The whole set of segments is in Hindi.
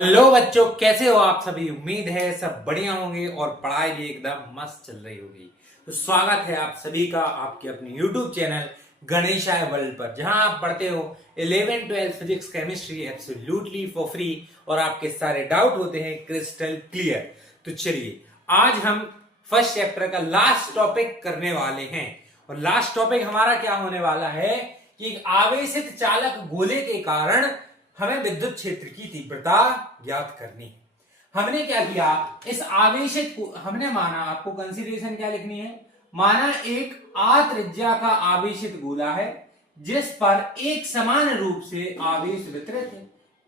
हेलो बच्चों, कैसे हो आप सभी। उम्मीद है सब बढ़िया होंगे और पढ़ाई भी एकदम मस्त चल रही होगी। तो स्वागत है आप सभी का आपके अपने YouTube चैनल गणेशाय वर्ल्ड पर, जहां आप पढ़ते हो 11 12 physics chemistry absolutely for free और आपके सारे डाउट होते हैं क्रिस्टल क्लियर। तो चलिए, आज हम फर्स्ट चैप्टर का लास्ट टॉपिक करने वाले हैं। और लास्ट टॉपिक हमारा क्या होने वाला है कि एक आवेशित चालक गोले के कारण हमें विद्युत क्षेत्र की तीव्रता ज्ञात करनी है। हमने क्या किया, इस आवेशित को हमने माना, आपको कंसीडरेशन क्या लिखनी है, माना एक आ त्रिज्या का आवेशित गोला है जिस पर एक समान रूप से आवेश वितरित है।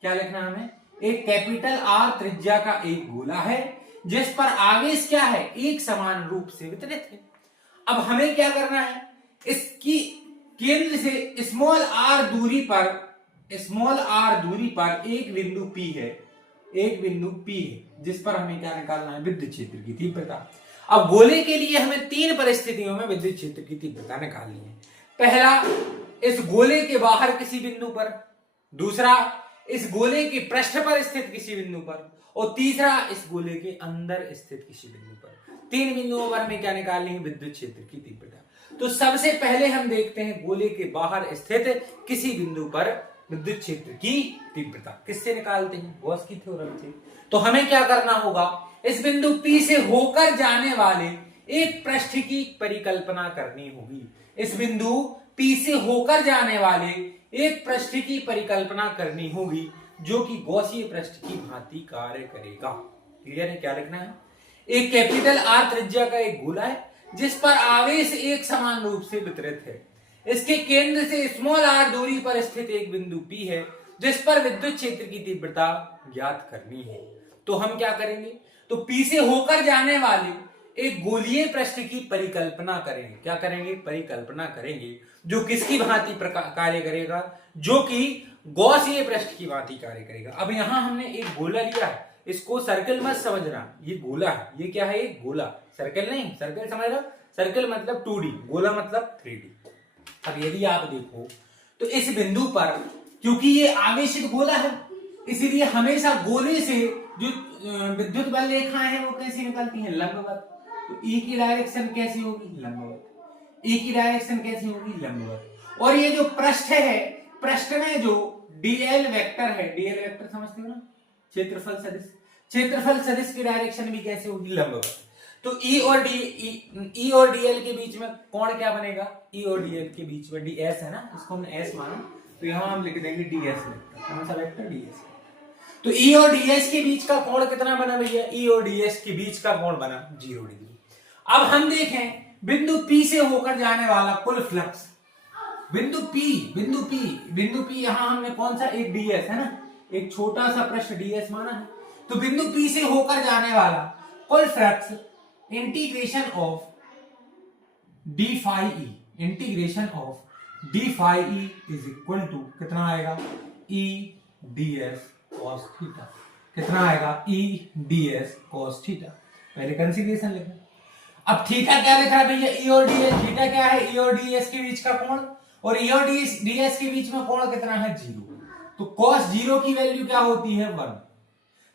क्या लिखना हमें, एक कैपिटल आर त्रिज्या का एक गोला है जिस पर आवेश क्या है, एक समान रूप से वितरित है। अब हमें क्या करना है, इसकी केंद्र से स्मॉल आर दूरी पर एक बिंदु P है, जिस पर हमें क्या निकालना है, विद्युत क्षेत्र की तीव्रता। अब गोले के लिए हमें तीन परिस्थितियों में विद्युत क्षेत्र की तीव्रता निकालनी है। पहला, इस गोले के बाहर किसी बिंदु पर, दूसरा इस गोले के पृष्ठ पर स्थित किसी बिंदु पर, और तीसरा इस गोले के अंदर स्थित किसी बिंदु पर। तीन बिंदुओं पर हमें क्या निकालनी है, विद्युत क्षेत्र की तीव्रता। तो सबसे पहले हम देखते हैं गोले के बाहर स्थित किसी बिंदु पर विद्युत क्षेत्र की तीव्रता किससे निकालते हैं, गॉस की थ्योरम से। तो हमें क्या करना होगा, इस बिंदु P से होकर जाने वाले एक पृष्ठ की परिकल्पना करनी होगी। इस बिंदु P से होकर जाने वाले एक पृष्ठ की परिकल्पना करनी होगी जो कि गॉसीय पृष्ठ की भांति कार्य करेगा। क्लियर है, क्या लिखना है, एक कैपिटल आर त्रिज्या का एक गोला है जिस पर आवेश एक समान रूप से वितरित है। इसके केंद्र से स्मॉल आर दूरी पर स्थित एक बिंदु P है जिस पर विद्युत क्षेत्र की तीव्रता ज्ञात करनी है। तो हम क्या करेंगे, तो P से होकर जाने वाले एक गोलीय पृष्ठ की परिकल्पना करेंगे। क्या करेंगे, परिकल्पना करेंगे, जो किसकी भांति कार्य करेगा, जो कि गॉसीय पृष्ठ की भांति कार्य करेगा। अब यहां हमने एक गोला लिया है, इसको सर्कल मत समझना, ये गोला है, ये क्या है, एक गोला, सर्कल नहीं, सर्कल समझ रहे हो, सर्कल मतलब 2D, गोला मतलब 3D। अब यदि आप देखो तो इस बिंदु पर, क्योंकि ये आवेशित गोला है, इसीलिए हमेशा गोले से जो विद्युत बल रेखाएं हैं वो कैसी निकलती हैं, लंबवत। तो E की डायरेक्शन कैसी होगी, लंबवत। E की डायरेक्शन कैसी होगी, लंबवत। और ये जो पृष्ठ है, पृष्ठ में जो dl वेक्टर है, dl वेक्टर समझते हो ना, क्षेत्रफल सदिश, क्षेत्रफल सदिश की डायरेक्शन भी कैसे होगी, लंबवत। तो E और dl के बीच में कोण क्या बनेगा, E और dl के बीच में ds है ना, इसको हमने s माना, तो यहां हम लिख देंगे ds वेक्टर। कौन सा वेक्टर, ds। तो E और ds के बीच का कोण कितना बना भैया, E और ds के बीच का कोण बना 0 डिग्री। अब हम देखें बिंदु P से होकर जाने वाला कुल फ्लक्स, बिंदु P यहां हमने कौन सा, एक ds है ना, एक छोटा सा पृष्ठ ds माना है। तो बिंदु P से होकर जाने वाला कुल flux integration of d phi E is equal to कितना आएगा, E ds cos थीटा। कितना आएगा, E ds cos थीटा। पहले कंसीडरेशन लिखना। अब थीटा क्या लिखा है भैया, E और ds, थीटा क्या है, E और ds के बीच का कोण, और E और ds के बीच में कोण कितना है, 0। तो cos 0 की वैल्यू क्या होती है, 1।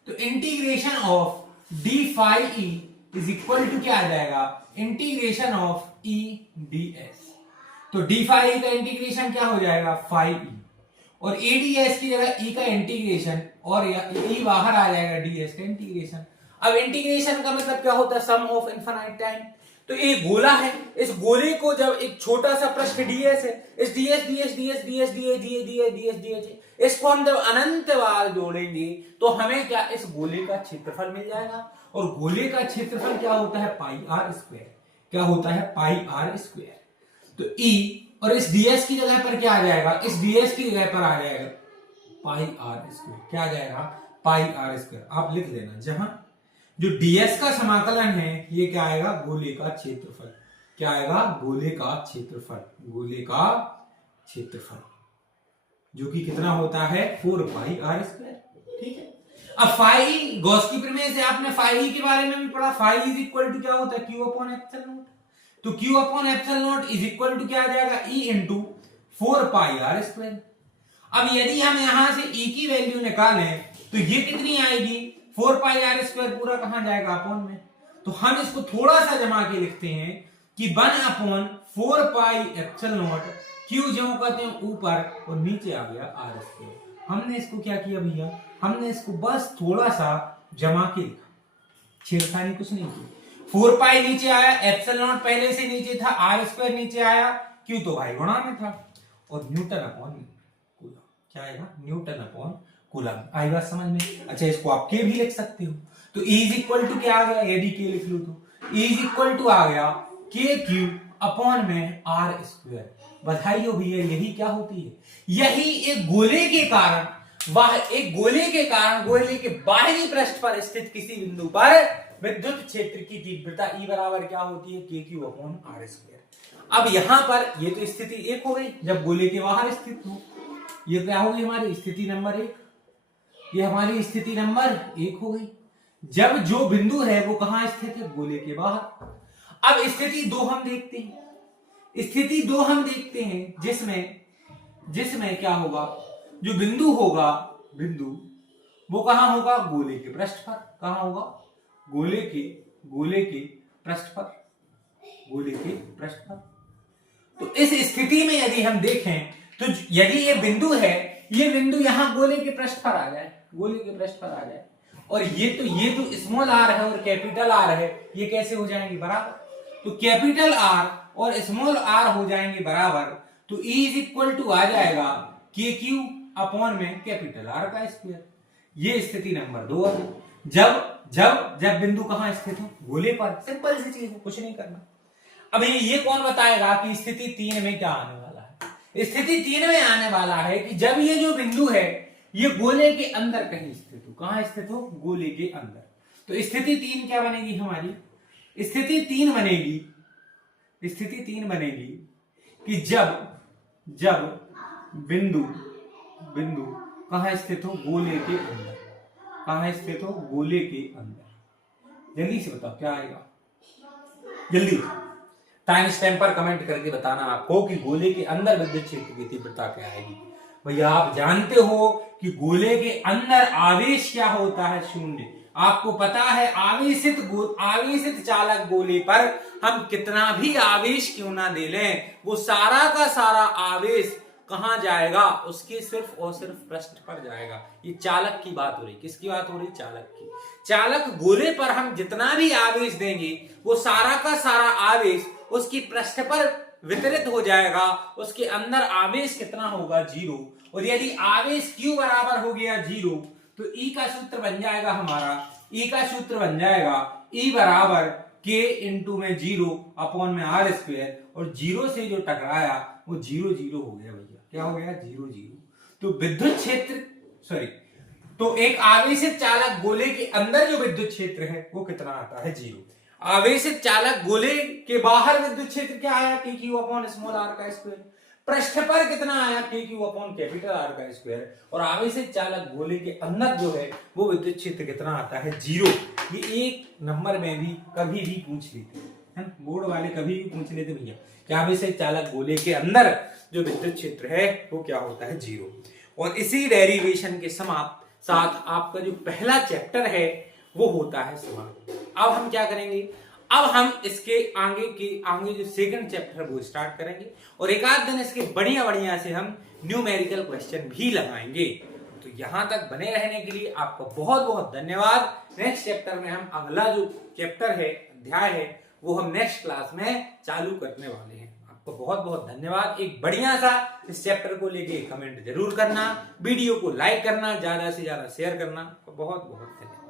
तो integration of d phi E is equal to क्या आ जाएगा, इंटीग्रेशन ऑफ E ds। तो डी फाई ई का इंटीग्रेशन क्या हो जाएगा, फाई ई, और ए ds की जगह E का इंटीग्रेशन, और E बाहर आ जाएगा, ds का इंटीग्रेशन। अब इंटीग्रेशन का मतलब क्या होता है, सम ऑफ इनफाइनाइट टाइम। तो एक गोला है, इस गोले को जब एक छोटा सा पृष्ठ ds है, इस ds इसको हम जब अनंत बार जोड़ेंगे तो हमें क्या, इस गोले का क्षेत्रफल मिल जाएगा। और गोले का क्षेत्रफल क्या होता है, पाई आर स्क्वायर। क्या होता है, पाई आर स्क्वायर। तो E और इस ds की जगह पर क्या आ जाएगा, इस ds की जगह पर आ जाएगा पाई आर स्क्वायर। क्या आ जाएगा, पाई आर स्क्वायर। आप लिख लेना, जहां जो ds का समाकलन है ये क्या आएगा, गोले का क्षेत्रफल। क्या आएगा, गोले का क्षेत्रफल, गोले का क्षेत्रफल, जो कि कितना होता है, 4 पाई आर स्क्वायर। ठीक है। अब फाई, गॉस की प्रमेय से आपने फाई के बारे में भी पढ़ा, फाई इज इक्वल टू क्या होता है, Q अपॉन एप्सिलॉन नॉट। तो Q upon epsilon naught is equal to क्या आ जाएगा, E into 4 pi r square. अब यदि हम यहां से E की वैल्यू निकालें तो ये कितनी आएगी 4 पाई आर स्क्वायर पूरा कहां जाएगा अपॉन में। तो हम इसको थोड़ा सा जमा के लिखते हैं कि 1/4 पाई एप्सिलॉन नॉट क्यू जो कहते हैं ऊपर और नीचे आ गया आर स्क्वायर। हमने इसको क्या किया भैया, हमने इसको बस थोड़ा सा जमा के लिखा, छेड़खानी कुछ नहीं की। 4 पाई नीचे आया, एप्सिलॉन नॉट पहले से नीचे था, आर स्क्वायर नीचे आया, क्यू तो भाई गुणा में था, और न्यूटन अपॉन कूलम क्या आएगा, न्यूटन अपॉन कूलम। आई बात समझ में। अच्छा इसको आप के भी लिख सकते हो, तो E इज इक्वल टू क्या आ गया, यदि के लिख लो तो E इज इक्वल टू आ गया के क्यू अपॉन में आर स्क्वायर। बधाई हो भैया, यही क्या होती है, यही एक गोले के कारण गोले के बाहरी पृष्ठ पर स्थित किसी बिंदु पर विद्युत क्षेत्र की तीव्रता E बराबर क्या होती है, के क्यू अपॉन आर स्क्वायर। अब यहां पर ये तो स्थिति 1 हो गई जब गोले के बाहर स्थित हो, ये क्या होगी हमारी स्थिति नंबर 1, ये हमारी स्थिति नंबर 1 हो गई। जब जो बिंदु है वो कहां स्थित है, गोले के बाहर। अब स्थिति 2 हम देखते हैं, स्थिति 2 हम देखते हैं जिसमें क्या होगा, जो बिंदु होगा, बिंदु वो कहां होगा, गोले के पृष्ठ पर। कहां होगा, गोले के पृष्ठ पर, गोले के पृष्ठ पर। तो इस स्थिति में यदि हम देखें तो यदि ये बिंदु है, ये बिंदु यहां गोले के पृष्ठ पर आ जाए, गोले के पृष्ठ पर आ जाए, और ये तो स्मॉल आर है और कैपिटल आर है, ये कैसे हो जाएंगे बराबर। तो कैपिटल आर और स्मॉल आर हो जाएंगे बराबर, तो E इज इक्वल टू आ जाएगा के क्यू अपॉन में कैपिटल आर का स्क्वायर। ये स्थिति नंबर 2 है, जब बिंदु कहां स्थित हो, गोले पर। सिंपल सी चीज है, कुछ नहीं करना। अब ये कौन बताएगा कि स्थिति 3 में क्या आने वाला है। स्थिति 3 में आने वाला है कि जब ये जो बिंदु है ये गोले के अंदर कहीं स्थित हो, कहां स्थित हो, गोले के अंदर। तो स्थिति 3 क्या बनेगी हमारी, स्थिति 3 बनेगी कि जब बिंदु कहां स्थित हो, गोले के अंदर। कहां स्थित हो, गोले के अंदर। जल्दी से बताओ क्या आएगा, जल्दी टाइम स्टैम्प पर कमेंट करके बताना आपको कि गोले के अंदर विद्युत क्षेत्र की तीव्रता क्या आएगी। भैया आप जानते हो कि गोले के अंदर आवेश क्या होता है, शून्य। आपको पता है आवेशित चालक गोले पर हम कितना भी आवेश क्यों ना दे लें, वो सारा का सारा आवेश कहां जाएगा, उसके सिर्फ और सिर्फ पृष्ठ पर जाएगा। ये चालक की बात हो रही, किसकी बात हो रही, चालक की। चालक गोले पर हम जितना भी आवेश देंगे वो सारा का सारा आवेश उसकी पृष्ठ पर वितरित हो जाएगा, उसके अंदर आवेश कितना होगा, 0। और यदि आवेश Q बराबर हो गया 0 तो E का सूत्र बन जाएगा हमारा, E का सूत्र बन जाएगा E बराबर K इंटू में 0 अपॉन में आर स्क्वायर, और 0 से जो टकराया वो 0 0 हो गया भैया, क्या हो गया 0 0। तो विद्युत क्षेत्र तो एक आवेशित चालक गोले के अंदर जो विद्युत क्षेत्र है वो कितना आता है, 0। आवेशित चालक गोले के बाहर विद्युत क्षेत्र क्या आया, के क्यू अपॉन स्मॉल आर का स्क्वायर। पृष्ठ पर कितना आया, के क्यू अपॉन कैपिटल आर का स्क्वायर। और आवेशित चालक गोले के अंदर जो है वो विद्युत क्षेत्र कितना आता है, 0। ये एक नंबर में भी कभी भी पूछ लेते हैं, बोर्ड वाले कभी भी पूछ लेते भैया कि आवेशित चालक गोले के अंदर जो विद्युत क्षेत्र है वो क्या होता है, 0। और इसी डेरिवेशन के साथ आपका जो पहला चैप्टर है वो होता है समाप्त। अब हम क्या करेंगे, अब हम इसके आगे जो सेकंड चैप्टर है वो स्टार्ट करेंगे, और एक आध दिन इसके बढ़िया से हम न्यूमेरिकल क्वेश्चन भी लगाएंगे। तो यहां तक बने रहने के लिए आपका बहुत बहुत धन्यवाद। नेक्स्ट चैप्टर में हम अगला जो चैप्टर है, अध्याय है, वो हम नेक्स्ट क्लास में चालू करने वाले हैं। आपको बहुत बहुत धन्यवाद। एक बढ़िया सा इस चैप्टर को लेके कमेंट जरूर करना, वीडियो को लाइक करना, ज्यादा से ज्यादा शेयर करना। बहुत बहुत धन्यवाद।